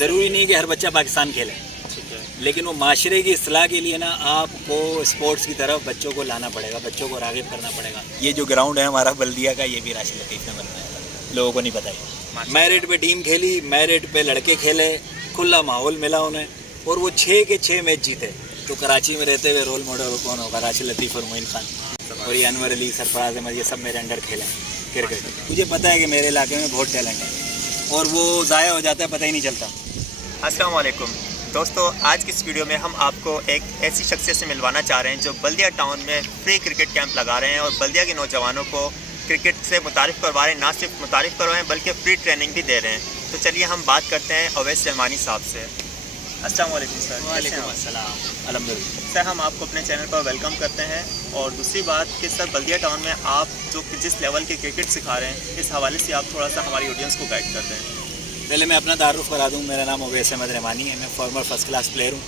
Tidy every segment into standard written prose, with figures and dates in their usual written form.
ज़रूरी नहीं कि हर बच्चा पाकिस्तान खेले, लेकिन वो माशरे की इस्लाह के लिए ना आपको स्पोर्ट्स की तरफ बच्चों को लाना पड़ेगा, बच्चों को राग़िब करना पड़ेगा। ये जो ग्राउंड है हमारा बल्दिया का, ये भी राशिद लतीफ़ ने बनवाया था, लोगों को नहीं पता है। मेरिट पे टीम खेली, मेरिट पे लड़के खेले, खुला माहौल मिला उन्हें, और वो 6 के 6 मैच जीते। तो कराची में रहते हुए रोल मॉडल कौन होगा? राशिद लतीफ़ और मोइन खान और ये अनवर अली, सरफराज अहमद, ये सब मेरे अंडर खेले क्रिकेट। मुझे पता है कि मेरे इलाके में बहुत टैलेंट है और वो ज़ाया हो जाता है, पता ही नहीं चलता। अस्सलाम वालेकुम दोस्तों, आज की इस वीडियो में हम आपको एक ऐसी शख्सियत से मिलवाना चाह रहे हैं जो बल्दिया टाउन में फ्री क्रिकेट कैंप लगा रहे हैं और बल्दिया के नौजवानों को क्रिकेट से मुतारिफ़ करवा रहे हैं। ना सिर्फ मुतारिफ़ करवाएं बल्कि फ्री ट्रेनिंग भी दे रहे हैं। तो चलिए हम बात करते हैं अवैस रहमानी साहब से। अस्सलाम वालेकुम सर। वालेकुम अस्सलाम। अल्हम्दुलिल्लाह सर, हम आपको अपने चैनल पर वेलकम करते हैं। और दूसरी बात कि सर, बल्दिया टाउन में आप जो जिस लेवल के क्रिकेट सिखा रहे हैं, इस हवाले से आप थोड़ा सा हमारी ऑडियंस को गाइड कर दें। पहले मैं अपना तारुफ करा दूँ। मेरा नाम अवैस अहमद रहमानी है। मैं फॉर्मर फर्स्ट क्लास प्लेयर हूँ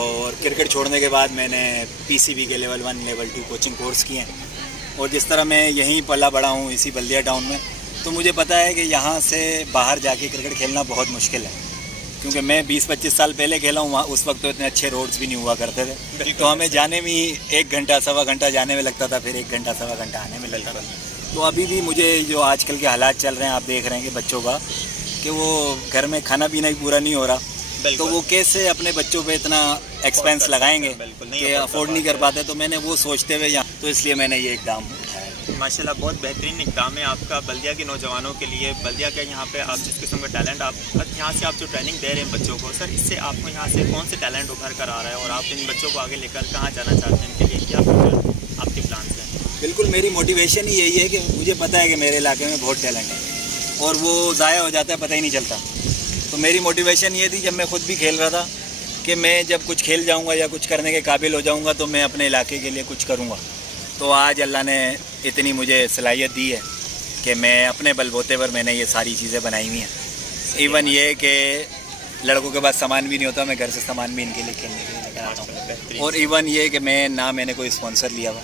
और क्रिकेट छोड़ने के बाद मैंने पीसीबी के लेवल 1 लेवल 2 कोचिंग कोर्स किए हैं। और जिस तरह मैं यहीं पला बड़ा हूँ इसी बल्दिया टाउन में, तो मुझे पता है कि यहाँ से बाहर जाके क्रिकेट खेलना बहुत मुश्किल है, क्योंकि मैं 20-25 साल पहले खेला हूँ। वहाँ उस वक्त तो इतने अच्छे रोड्स भी नहीं हुआ करते थे, तो हमें जाने में ही 1 घंटा सवा घंटा जाने में लगता था, फिर 1 घंटा सवा घंटा आने में लगता था। तो अभी भी मुझे जो आजकल के हालात चल रहे हैं, आप देख रहे हैं कि बच्चों का कि वो घर में खाना पीना ही पूरा नहीं हो रहा, तो वो कैसे अपने बच्चों पे इतना एक्सपेंस लगाएंगे कि अफोर्ड नहीं कर पाते। तो मैंने वो सोचते हुए यहाँ, तो इसलिए मैंने ये इक़दाम उठाया। माशाल्लाह, बहुत बेहतरीन इक़दाम है आपका बल्दिया के नौजवानों के लिए। बल्दिया के यहाँ पे आप जिस किस्म का टैलेंट आप यहाँ से आप जो ट्रेनिंग दे रहे हैं बच्चों को, सर इससे आपको यहाँ से कौन से टैलेंट उभर कर आ रहा है और आप इन बच्चों को आगे लेकर कहाँ जाना चाहते हैं? इनके लिए क्या फ्यूचर आपके प्लान हैं? बिल्कुल, मेरी मोटिवेशन ही यही है कि मुझे पता है कि मेरे इलाके में बहुत टैलेंट है और वो ज़ाया हो जाता है, पता ही नहीं चलता। तो मेरी मोटिवेशन ये थी, जब मैं ख़ुद भी खेल रहा था, कि मैं जब कुछ खेल जाऊंगा या कुछ करने के काबिल हो जाऊंगा तो मैं अपने इलाके के लिए कुछ करूंगा। तो आज अल्लाह ने इतनी मुझे सलाहियत दी है कि मैं अपने बलबूते पर मैंने ये सारी चीज़ें बनाई हुई हैं। इवन ये कि लड़कों के पास सामान भी नहीं होता, मैं घर से सामान भी इनके लिए खेलने के लिए लेकर आता हूँ। और इवन ये कि मैं ना मैंने कोई स्पॉन्सर लिया हुआ,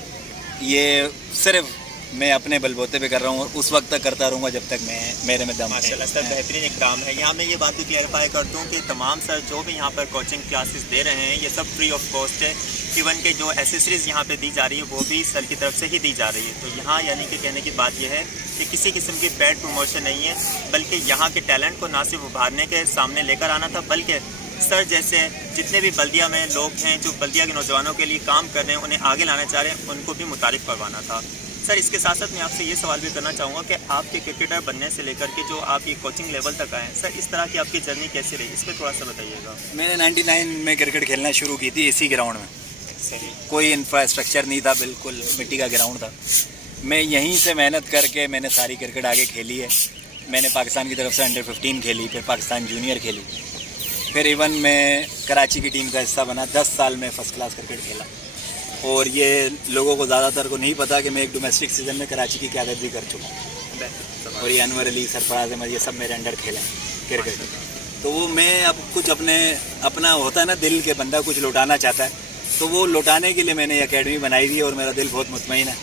ये सिर्फ मैं अपने बलबूते पे कर रहा हूँ और उस वक्त तक करता रहूँगा जब तक मेरे में दम है। माशाल्लाह सर, बेहतरीन इक़दाम है। यहाँ मैं ये बात भी क्लैरिफाई कर दूँ कि तमाम सर जो भी यहाँ पर कोचिंग क्लासेस दे रहे हैं, ये सब फ्री ऑफ कॉस्ट है। इवन के जो एसेसरीज़ यहाँ पे दी जा रही है वो भी सर की तरफ से ही दी जा रही है। तो यहाँ यानी कि कहने की बात यह है कि किसी किस्म की पेड प्रमोशन नहीं है, बल्कि यहाँ के टैलेंट को ना सिर्फ उभारने के सामने लेकर आना था, बल्कि सर जैसे जितने भी बल्दिया में लोग हैं जो बल्दिया के नौजवानों के लिए काम कर रहे हैं, उन्हें आगे लाना चाह रहे हैं, उनको भी मुतारिफ़ करवाना था। सर, इसके साथ साथ मैं आपसे ये सवाल भी करना चाहूँगा कि आपके क्रिकेटर बनने से लेकर के जो आप ये कोचिंग लेवल तक आए हैं, सर इस तरह की आपकी जर्नी कैसी रही, इस पर थोड़ा सा बताइएगा। मैंने 99 में क्रिकेट खेलना शुरू की थी इसी ग्राउंड में। सही, कोई इंफ्रास्ट्रक्चर नहीं था, बिल्कुल मिट्टी का ग्राउंड था। मैं यहीं से मेहनत करके मैंने सारी क्रिकेट आगे खेली है। मैंने पाकिस्तान की तरफ से अंडर 15 खेली, फिर पाकिस्तान जूनियर खेली, फिर इवन मैं कराची की टीम का हिस्सा बना। 10 साल में फ़र्स्ट क्लास क्रिकेट खेला। और ये लोगों को ज़्यादातर को नहीं पता कि मैं एक डोमेस्टिक सीज़न में कराची की क़यादत भी कर चुका हूँ। और ये अनवर अली, सरफराज अहमद, ये सब मेरे अंडर खेले क्रिकेट। तो वो मैं अब कुछ अपना होता है ना, दिल के बंदा कुछ लौटाना चाहता है, तो वो लौटाने के लिए मैंने ये अकेडमी बनाई हुई है और मेरा दिल बहुत मुतमईन है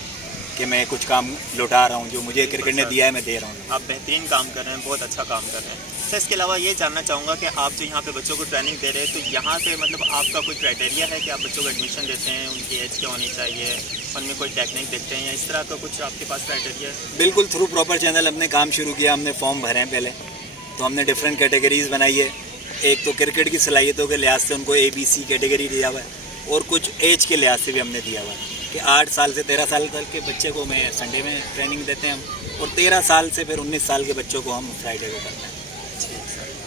कि मैं कुछ काम लौटा रहा हूँ, जो मुझे क्रिकेट ने दिया है मैं दे रहा हूँ। आप बेहतरीन काम कर रहे हैं, बहुत अच्छा काम कर रहे हैं। सर, इसके अलावा ये जानना चाहूँगा कि आप जो यहाँ पे बच्चों को ट्रेनिंग दे रहे हैं, तो यहाँ पे मतलब आपका कोई क्राइटेरिया है कि आप बच्चों को एडमिशन देते हैं, उनकी एज क्या होनी चाहिए, उनमें कोई टेक्निक देखते हैं या इस तरह का कुछ आपके पास क्राइटेरिया है? बिल्कुल, थ्रू प्रॉपर चैनल हमने काम शुरू किया। हमने फॉर्म भरे हैं पहले, तो हमने डिफरेंट कैटेगरीज़ बनाई है। एक तो क्रिकेट की सलाहियतों के लिहाज से उनको ABC कैटेगरी दिया हुआ है, और कुछ एज के लिहाज से भी हमने दिया हुआ है कि 8 साल से 13 साल तक के बच्चे को मैं संडे में ट्रेनिंग देते हैं हम, और 13 साल से फिर 19 साल के बच्चों को हम फ्राइडे को करते हैं।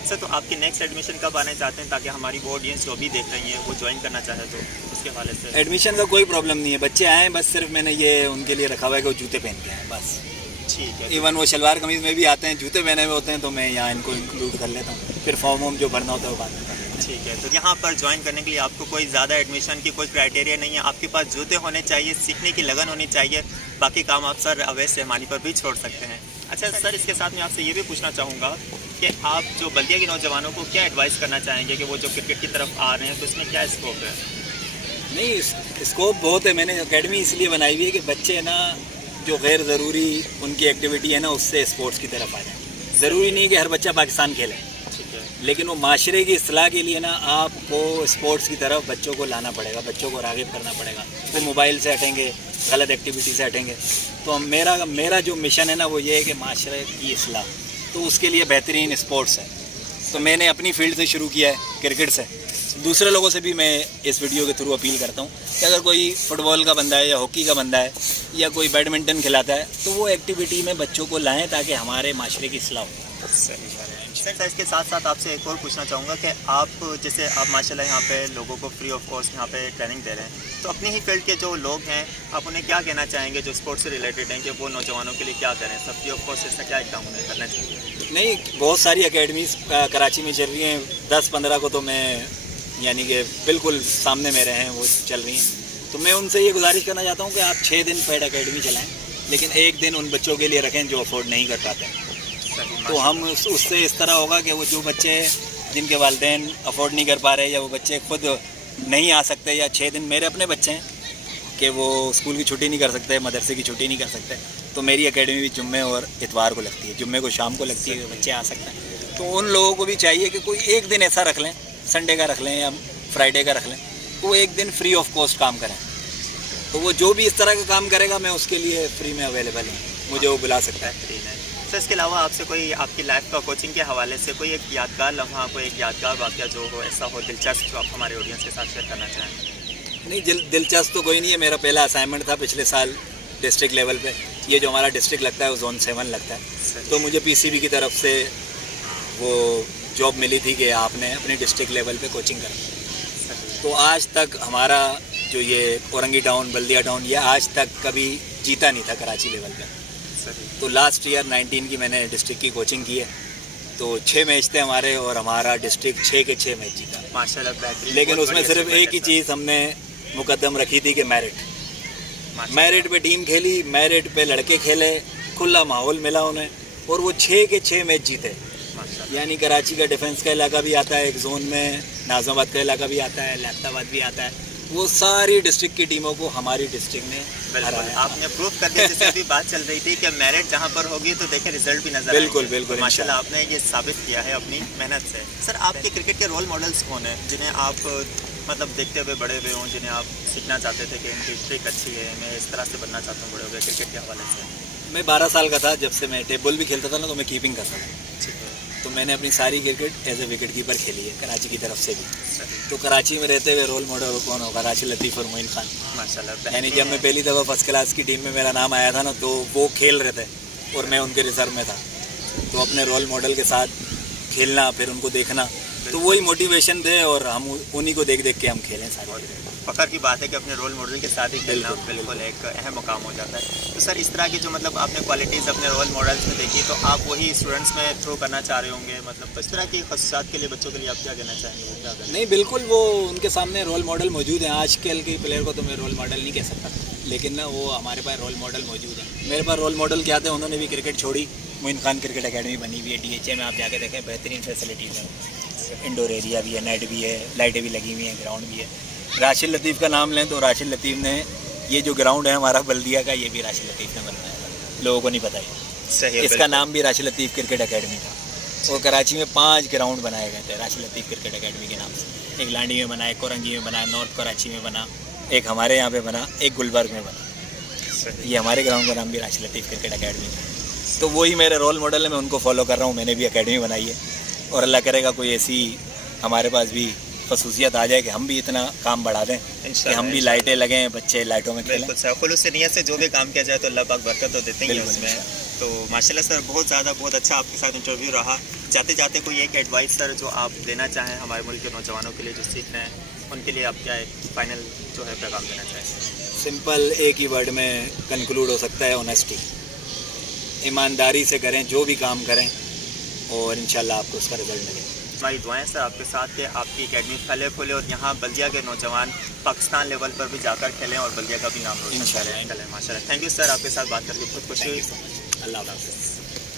सर, तो आपकी नेक्स्ट एडमिशन कब आने चाहते हैं, ताकि हमारी वो ऑडियंस जो भी देख रही है वो ज्वाइन करना चाहे तो उसके हवाले से? एडमिशन का कोई प्रॉब्लम नहीं है, बच्चे आएँ, बस सिर्फ मैंने ये उनके लिए रखा हुआ है कि वो जूते पहन के आएँ बस। ठीक है। इवन वो शलवार कमीज़ में भी आते हैं, जूते पहने हुए होते हैं, तो मैं यहाँ इनको इंक्लूड कर लेता हूँ। फिर फॉर्म वॉर्म जो भरना होता है वो बाद में। ठीक है। तो यहाँ पर ज्वाइन करने के लिए आपको कोई ज़्यादा एडमिशन की कोई क्राइटेरिया नहीं है, आपके पास जूते होने चाहिए, सीखने की लगन होनी चाहिए, बाकी काम आप सर अवैस रहमानी पर भी छोड़ सकते हैं। अच्छा सर, इसके साथ मैं आपसे ये भी पूछना चाहूँगा कि आप जो बल्दिया के नौजवानों को क्या एडवाइस करना चाहेंगे कि वो जो क्रिकेट की तरफ आ रहे हैं, तो इसमें क्या स्कोप है? नहीं, स्कोप बहुत है। मैंने अकेडमी इसलिए बनाई हुई है कि बच्चे ना जो गैर ज़रूरी उनकी एक्टिविटी है ना, उससे स्पोर्ट्स की तरफ आ जाए। ज़रूरी नहीं कि हर बच्चा पाकिस्तान खेले, ठीक है। लेकिन वो माशरे की इस्लाह के लिए ना आपको स्पोर्ट्स की तरफ बच्चों को लाना पड़ेगा, बच्चों को राग़िब करना पड़ेगा। वो मोबाइल से हटेंगे, गलत एक्टिविटी से हटेंगे। तो मेरा जो मिशन है ना वो ये है कि माशरे की इस्लाह, तो उसके लिए बेहतरीन स्पोर्ट्स है। तो मैंने अपनी फील्ड से शुरू किया है, क्रिकेट से। दूसरे लोगों से भी मैं इस वीडियो के थ्रू अपील करता हूँ कि अगर कोई फुटबॉल का बंदा है या हॉकी का बंदा है या कोई बैडमिंटन खिलाता है तो वो एक्टिविटी में बच्चों को लाएं ताकि हमारे माशरे की इस्लाह हो। सही बात है सर। इसके साथ साथ आपसे एक और पूछना चाहूँगा कि आप जैसे आप माशाल्लाह यहाँ पे लोगों को फ्री ऑफ कॉस्ट यहाँ पे ट्रेनिंग दे रहे हैं, तो अपनी ही फील्ड के जो लोग हैं आप उन्हें क्या कहना चाहेंगे जो स्पोर्ट्स से रिलेटेड हैं कि वो नौजवानों के लिए क्या करें, सब फ्री ऑफ कॉस्ट इसका क्या इकदाम उन्हें करना चाहिए? नहीं, बहुत सारी अकेडमीज़ कराची में चल रही हैं, 10-15 को तो मैं यानी कि बिल्कुल सामने मेरे हैं, वो चल रही हैं। तो मैं उनसे ये गुजारिश करना चाहता हूँ कि आप 6 दिन पेड अकेडमी चलाएं, लेकिन एक दिन उन बच्चों के लिए रखें जो अफोर्ड नहीं कर पाते। तो हम उससे इस तरह होगा कि वो जो बच्चे जिनके वालिदैन अफोर्ड नहीं कर पा रहे या वो बच्चे खुद नहीं आ सकते, या 6 दिन मेरे अपने बच्चे हैं कि वो स्कूल की छुट्टी नहीं कर सकते, मदरसे की छुट्टी नहीं कर सकते, तो मेरी एकेडमी भी जुम्मे और इतवार को लगती है, जुम्मे को शाम को लगती है, बच्चे आ सकते हैं। तो उन लोगों को भी चाहिए कि कोई एक दिन ऐसा रख लें, संडे का रख लें या फ्राइडे का रख लें, वो एक दिन फ्री ऑफ कॉस्ट काम करें। तो वो जो भी इस तरह का काम करेगा मैं उसके लिए फ्री में अवेलेबल हूँ, मुझे वो बुला सकता है। सर इसके अलावा आपसे कोई आपकी लाइफ का कोचिंग के हवाले से कोई एक यादगार लम्हा, कोई एक यादगार वाक़या जो हो, ऐसा हो दिलचस्प, जो आप हमारे ऑडियंस के साथ शेयर करना चाहें? नहीं, दिलचस्प तो कोई नहीं है। मेरा पहला असाइनमेंट था पिछले साल डिस्ट्रिक्ट लेवल पे। ये जो हमारा डिस्ट्रिक्ट लगता है वो जोन 7 लगता है, तो मुझे पीसीबी की तरफ से वो जॉब मिली थी कि आपने अपने डिस्ट्रिक्ट लेवल पे कोचिंग करनी। तो आज तक हमारा जो ये औरंगी टाउन, बल्दिया टाउन, ये आज तक कभी जीता नहीं था कराची लेवल पे। तो लास्ट ईयर 19 की मैंने डिस्ट्रिक्ट की कोचिंग की है, तो 6 मैच थे हमारे और हमारा डिस्ट्रिक्ट 6 के 6 मैच जीता माशाल्लाह। लेकिन उसमें सिर्फ एक ही चीज़ हमने मुकद्दम रखी थी कि मेरिट पे टीम खेली, मेरिट पे लड़के खेले, खुला माहौल मिला उन्हें और वो 6 के 6 मैच जीते। यानी कराची का डिफेंस का इलाका भी आता है एक जोन में, नाज़माबाद का इलाका भी आता है, लैफ्ताबाद भी आता है, वो सारी डिस्ट्रिक्ट की टीमों को हमारी डिस्ट्रिक्ट ने हराया। आपने प्रूफ कर दिया, जैसे अभी बात चल रही थी कि मेरिट जहाँ पर होगी तो देखें रिजल्ट भी नजर बिल्कुल माशाल्लाह आपने ये साबित किया है अपनी मेहनत से। सर आपके क्रिकेट के रोल मॉडल्स कौन हैं जिन्हें आप मतलब देखते हुए बड़े हुए हों, जिन्हें आप सीखना चाहते थे कि इनकी ट्रिक अच्छी है, मैं इस तरह से बनना चाहता हूँ बड़े हुए क्रिकेट के हवाले से? मैं 12 साल का था जब से मैं टेबल भी खेलता था ना, तो मैं कीपिंग करता था। तो मैंने अपनी सारी cricket as a wicket keeper खेली है कराची की तरफ से भी। तो कराची में रहते हुए रोल मॉडल कौन होगा? राशिद लतीफ़ और मोइन खान माशाल्लाह। यानी जब मैं पहली दफ़ा फर्स्ट क्लास की टीम में मेरा नाम आया था ना, तो वो खेल रहे थे और मैं उनके रिजर्व में था। तो अपने रोल मॉडल के साथ खेलना, फिर उनको देखना, तो वही मोटिवेशन थे और हम उन्हीं को देख देख के हम खेलें सारे। फ़ख्र की बात है कि अपने रोल मॉडल के साथ ही खेलना बिल्कुल एक अहम मुकाम हो जाता है। तो सर इस तरह की जो मतलब आपने क्वालिटीज़ अपने रोल मॉडल्स में देखी, तो आप वही स्टूडेंट्स में थ्रू करना चाह रहे होंगे, मतलब तो इस तरह की खसूसियात के लिए बच्चों के लिए आप क्या कहना चाहेंगे? वो क्या करें? नहीं, बिल्कुल वो उनके सामने रोल मॉडल मौजूद हैं। आजकल के प्लेयर को तो मैं रोल मॉडल नहीं कह सकता, लेकिन ना वो हमारे पास रोल मॉडल मौजूद है। मेरे पास रोल मॉडल क्या थे, उन्होंने भी क्रिकेट छोड़ी, मोइन खान क्रिकेट अकेडमी बनी हुई है DHA में, आप जाके देखें, बेहतरीन फैसिलिटीज़ हैं, इंडोर एरिया भी है, नेट भी है, लाइटें भी लगी हुई हैं, ग्राउंड भी है। राशिद लतीफ़ का नाम लें तो राशिद लतीफ़ ने ये जो ग्राउंड है हमारा बल्दिया का, ये भी राशिद लतीफ़ ने बनवाया था, लोगों को नहीं पता है। सही है, इसका नाम भी राशिद लतीफ़ क्रिकेट अकेडमी था। और कराची में 5 ग्राउंड बनाए गए थे राशिद लतीफ़ क्रिकेट अकेडमी के नाम से। एक लांडी में बना, एक कोरंगी में बना, नॉर्थ कराची में बना, एक हमारे यहाँ पे बना, एक गुलबर्ग में बना। ये हमारे ग्राउंड का नाम भी राशिद लतीफ़ क्रिकेट अकेडमी था। तो वही मेरे रोल मॉडल है, मैं उनको फॉलो कर रहा हूँ। मैंने भी अकेडमी बनाई है और अल्लाह करेगा कोई ऐसी हमारे पास भी खसूसियत आ जाए कि हम भी इतना काम बढ़ा दें कि हम भी लाइटें लगें, बच्चे लाइटों में खेलें। बिल्कुल सर, खुलूस से नियत से जो भी काम किया जाए तो अल्लाह पाक बरकत तो देते ही हैं उसमें। तो माशाल्लाह सर बहुत अच्छा आपके साथ इंटरव्यू रहा। जाते जाते कोई एक एडवाइस सर जो आप देना चाहें हमारे मुल्क के नौजवानों के लिए जो सीख रहे हैं, उनके लिए आप क्या एक फाइनल जो है पैगाम देना चाहें? सिंपल एक ही वर्ड में कंक्लूड हो सकता है, ऑनेस्टी। ईमानदारी से करें जो भी काम करें और इंशाल्लाह आपको उसका रिजल्ट मिलेगा। हमारी दुआएं सर आपके साथ कि आपकी एकेडमी फैले फूले और यहाँ बल्दिया के नौजवान पाकिस्तान लेवल पर भी जाकर खेलें और बल्दिया का भी नाम रोशन करें। माशाल्लाह, थैंक यू सर, आपके साथ बात करके बहुत खुशी हुई। अल्लाह हाफ़िज़।